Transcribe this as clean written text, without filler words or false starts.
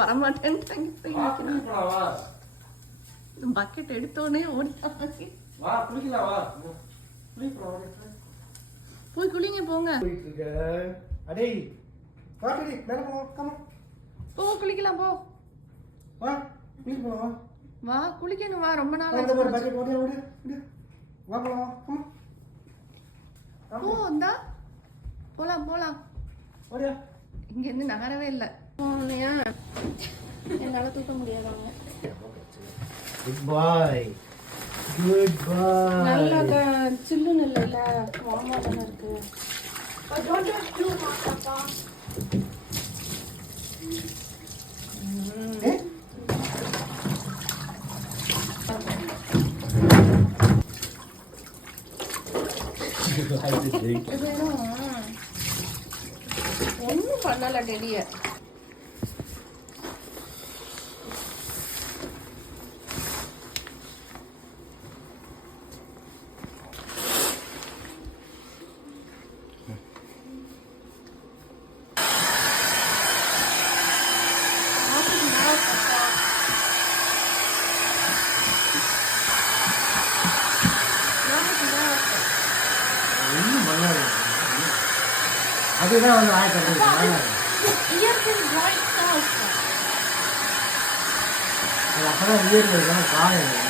வரமாட்டேன்னு பக்கெட் எடுத்தோடனே போய் குளிங்க போங்க. போ குளிக்கலாம் போ. வா குளிக்கணும் வா. ரொம்ப நாள் போ. இந்தா போலாம் போலாம். இங்க இருந்து நகரவே இல்லை. என்னால தூக்க முடியாதாங்க. குட் பாய். குட் பாய். நல்லா சில்லுன்னு இல்லைல்ல, வாமா தானே இருக்கு. ஒன்னும் பண்ணல டெடிய. அதுதான் வந்து ஆயிரத்தி அப்பதான் இயற்கை காலம்